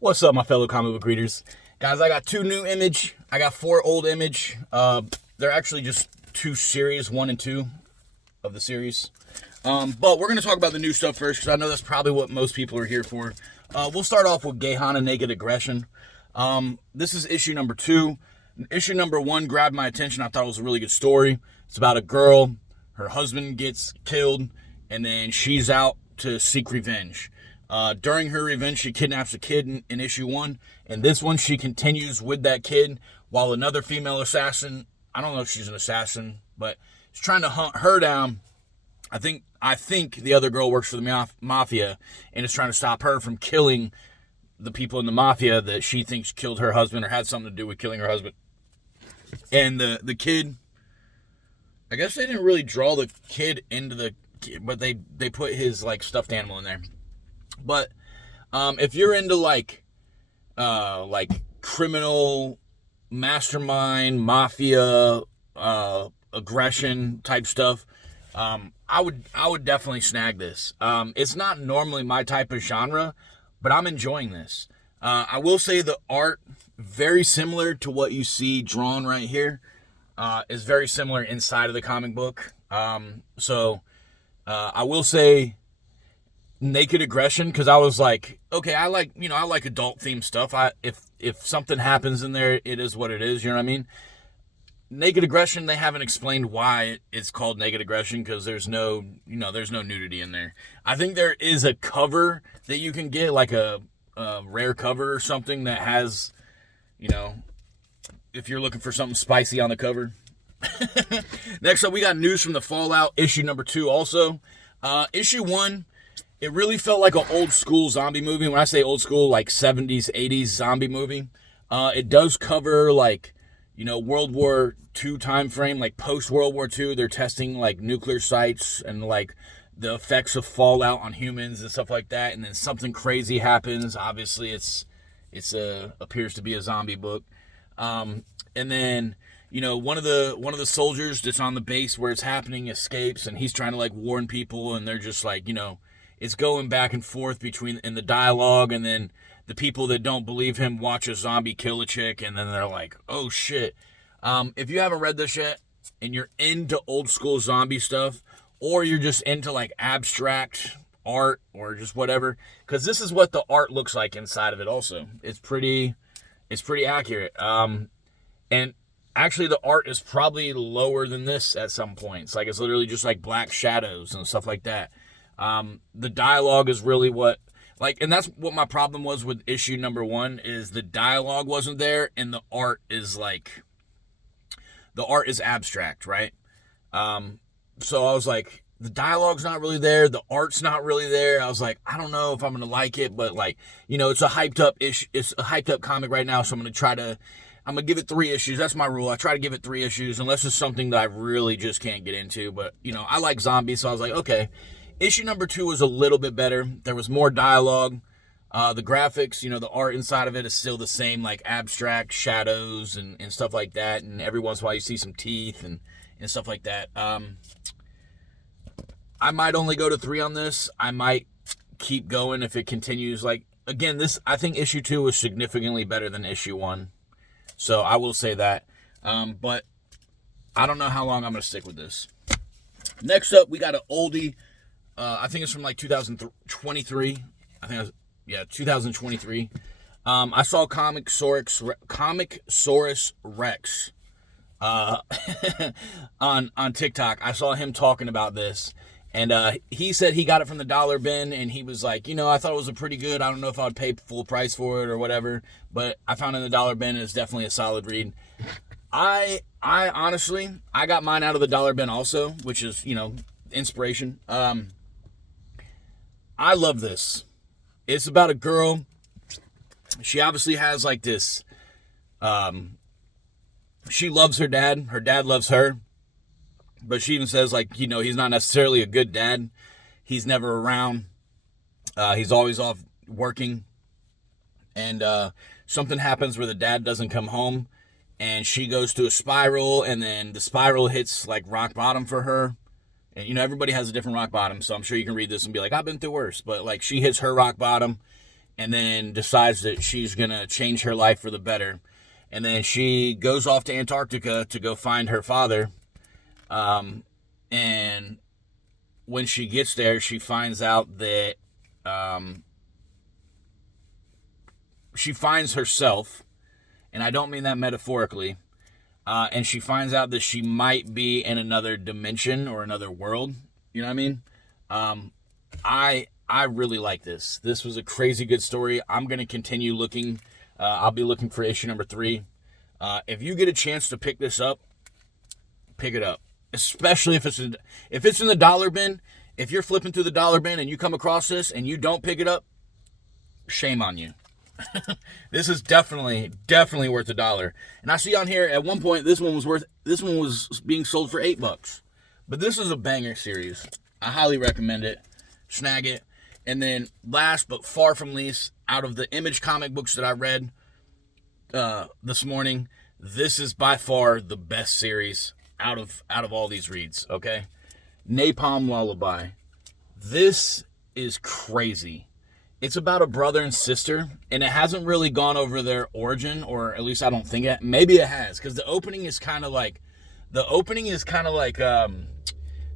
What's up, my fellow comic book readers? Guys, I got 2 new Image. I got 4 old Image. They're actually just 2 series, 1 and 2 of the series. But we're going to talk about the new stuff first, because I know that's probably what most people are here for. We'll start off with Gehenna Naked Aggression. This is issue number 2. Issue number 1 grabbed my attention. I thought it was a really good story. It's about a girl. Her husband gets killed, and then she's out to seek revenge. During her revenge, she kidnaps a kid in issue 1. And this one, she continues with that kid while another female assassin, I don't know if she's an assassin, but is trying to hunt her down. I think the other girl works for the mafia and is trying to stop her from killing the people in the mafia that she thinks killed her husband or had something to do with killing her husband. And the kid, I guess they didn't really draw the kid into the, but they put his like stuffed animal in there. But if you're into like criminal mastermind mafia aggression type stuff, I would definitely snag this. It's not normally my type of genre, but I'm enjoying this. I will say the art, very similar to what you see drawn right here, is very similar inside of the comic book. So I will say Naked Aggression, because I was like, okay, I like adult themed stuff. If something happens in there, it is what it is. You know what I mean? Naked Aggression, they haven't explained why it's called Naked Aggression, because there's no nudity in there. I think there is a cover that you can get, like a rare cover or something that has, if you're looking for something spicy on the cover. Next up, we got news from the Fallout issue number 2 also. Issue 1, it really felt like an old school zombie movie. When I say old school, like 70s, 80s zombie movie. It does cover like, World War II time frame, like post World War II. They're testing like nuclear sites and like the effects of fallout on humans and stuff like that. And then something crazy happens. Obviously, it's appears to be a zombie book. And then one of the soldiers that's on the base where it's happening escapes, and he's trying to like warn people, and they're just like, it's going back and forth between in the dialogue, and then the people that don't believe him watch a zombie kill a chick, and then they're like, oh shit. If you haven't read this yet and you're into old school zombie stuff, or you're just into like abstract art or just whatever, because this is what the art looks like inside of it also. It's pretty accurate. And actually the art is probably lower than this at some points. Like it's literally just like black shadows and stuff like that. The dialogue is really what, and that's what my problem was with issue number 1, is the dialogue wasn't there, and the art is abstract, right? So I was like, the dialogue's not really there, the art's not really there. I was like, I don't know if I'm gonna like it, but it's a hyped up comic right now, so I'm gonna give it 3 issues. That's my rule. I try to give it 3 issues, unless it's something that I really just can't get into. But, I like zombies, so I was like, okay. Issue number 2 was a little bit better. There was more dialogue. The graphics, the art inside of it is still the same, like abstract shadows and stuff like that. And every once in a while you see some teeth and stuff like that. I might only go to 3 on this. I might keep going if it continues. Again, I think issue 2 was significantly better than issue 1. So I will say that. But I don't know how long I'm going to stick with this. Next up, we got an oldie. I think it's from like 2023. 2023. I saw Comic Saurus Rex on TikTok. I saw him talking about this, and he said he got it from the dollar bin, and he was like, I thought it was a pretty good. I don't know if I would pay full price for it or whatever, but I found it in the dollar bin, and it's definitely a solid read. I honestly, I got mine out of the dollar bin also, which is, inspiration. I love this. It's about a girl. She obviously has like this, she loves her dad. Her dad loves her. But she even says he's not necessarily a good dad. He's never around. He's always off working. And something happens where the dad doesn't come home. And she goes to a spiral, and then the spiral hits like rock bottom for her. And, everybody has a different rock bottom, so I'm sure you can read this and be like, I've been through worse. But, she hits her rock bottom, and then decides that she's going to change her life for the better. And then she goes off to Antarctica to go find her father. And when she gets there, she finds out that she finds herself, and I don't mean that metaphorically, and she finds out that she might be in another dimension or another world. You know what I mean? I really like this. This was a crazy good story. I'm going to continue looking. I'll be looking for issue number 3. If you get a chance to pick this up, pick it up. Especially if it's in the dollar bin. If you're flipping through the dollar bin and you come across this and you don't pick it up, shame on you. This is definitely worth $1. And I see on here at one point this one was being sold for $8. But this is a banger series. I highly recommend it. Snag it. And then last but far from least, out of the Image comic books that I read this morning, this is by far the best series out of all these reads, okay? Napalm Lullaby. This is crazy. It's about a brother and sister, and it hasn't really gone over their origin, or at least I don't think it. Maybe it has, because the opening is kind of like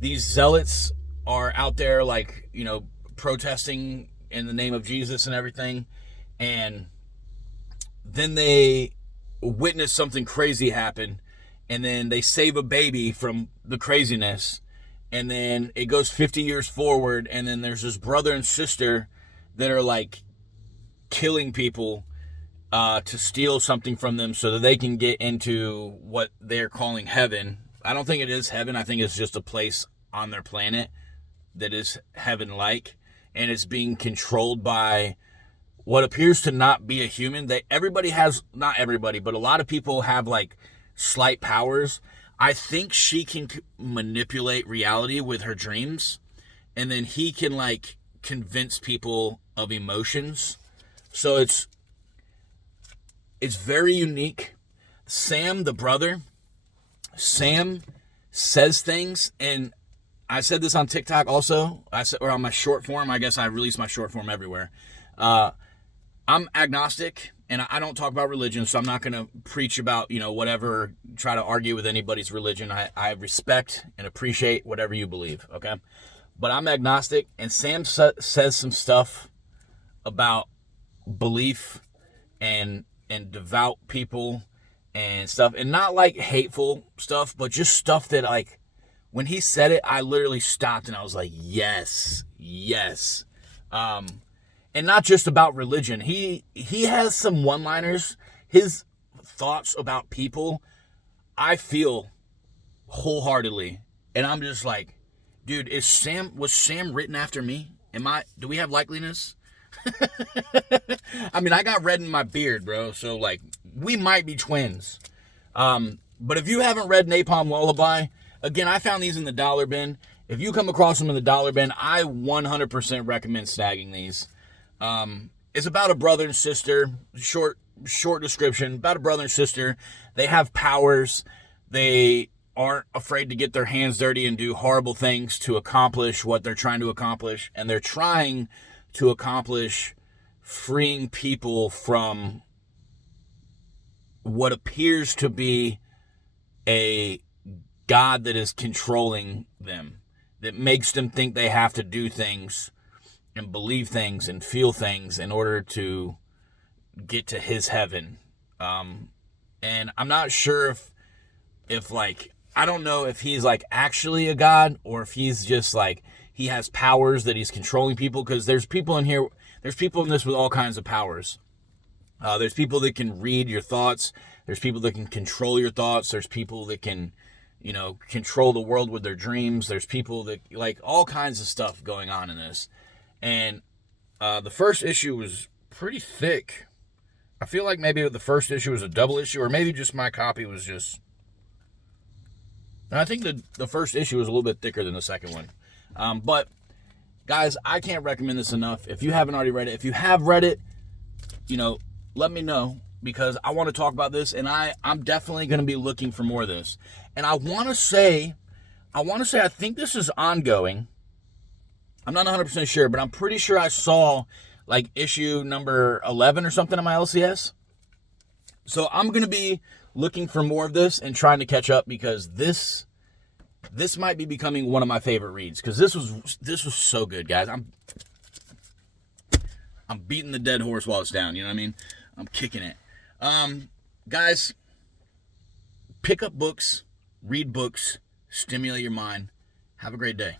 these zealots are out there, like, you know, protesting in the name of Jesus and everything, and then they witness something crazy happen, and then they save a baby from the craziness, and then it goes 50 years forward, and then there's this brother and sister that are like killing people to steal something from them so that they can get into what they're calling heaven. I don't think it is heaven. I think it's just a place on their planet that is heaven-like, and it's being controlled by what appears to not be a human. Everybody has, not everybody, but a lot of people have like slight powers. I think she can manipulate reality with her dreams, and then he can like convince people of emotions. So it's very unique. Sam, the brother, Sam says things, and I said this on TikTok also. Or on my short form. I guess I release my short form everywhere. I'm agnostic, and I don't talk about religion, so I'm not going to preach about, you know, whatever, try to argue with anybody's religion. I respect and appreciate whatever you believe, okay? But I'm agnostic, and Sam says some stuff about belief and devout people and stuff, and not like hateful stuff, but just stuff that, like, when he said it, I literally stopped and I was like, yes. And not just about religion. He has some one-liners. His thoughts about people, I feel wholeheartedly. And I'm just like, dude, was Sam written after me? Do we have likeliness? I mean, I got red in my beard, bro. So, like, we might be twins. But if you haven't read Napalm Lullaby, again, I found these in the dollar bin. If you come across them in the dollar bin, I 100% recommend snagging these. It's about a brother and sister. Short description. About a brother and sister. They have powers. They aren't afraid to get their hands dirty and do horrible things to accomplish what they're trying to accomplish. And they're trying to accomplish freeing people from what appears to be a God that is controlling them, that makes them think they have to do things and believe things and feel things in order to get to his heaven. And I'm not sure if like, I don't know if he's like actually a God, or if he's just like, he has powers that he's controlling people, because there's people in this with all kinds of powers. There's people that can read your thoughts. There's people that can control your thoughts. There's people that can, you know, control the world with their dreams. There's people that, like, all kinds of stuff going on in this. And the first issue was pretty thick. I feel like maybe the first issue was a double issue, or maybe just my copy was just... And I think the first issue was a little bit thicker than the second one. But, guys, I can't recommend this enough. If you haven't already read it, if you have read it, you know, let me know, because I want to talk about this, and I'm definitely going to be looking for more of this. And I want to say I think this is ongoing. I'm not 100% sure, but I'm pretty sure I saw like issue number 11 or something in my LCS. So I'm going to be looking for more of this and trying to catch up, because this might be becoming one of my favorite reads, because this was so good, guys. I'm beating the dead horse while it's down, you know what I mean? I'm kicking it. Guys, pick up books, read books, stimulate your mind. Have a great day.